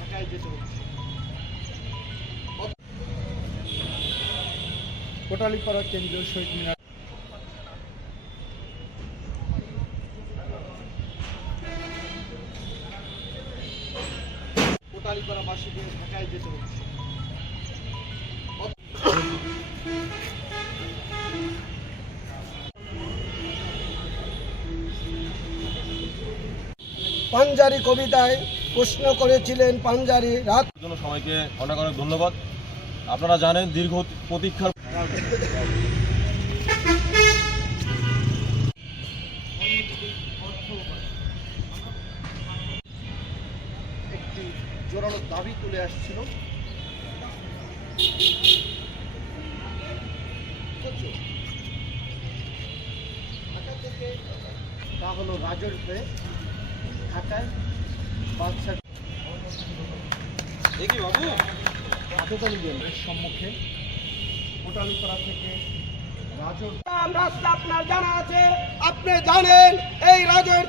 ঢাকায় যেতে হচ্ছে। কোটালীপাড়া কেন্দ্রীয় শহীদ মিনার কোটালীপাড়াবাসীকে ঢাকায় যেতে হচ্ছে। পাঞ্জারি কবিতায় প্রশ্ন করেছিলেন পাঞ্জারি রাত জন্য সবাইকে অনেক অনেক ধন্যবাদ। আপনারা জানেন দীর্ঘ প্রতীক্ষার একটি জোরালো দাবি তুলে আসছিল। ঢাকা থেকে তা হলো রাজের হয়ে ঢাকায় হাতেতালি কেন্দ্রের সম্মুখে কোটালীপাড়া থেকে রাজর রাস্তা আপনার জানা আছে আপনি জানেন এই রাজের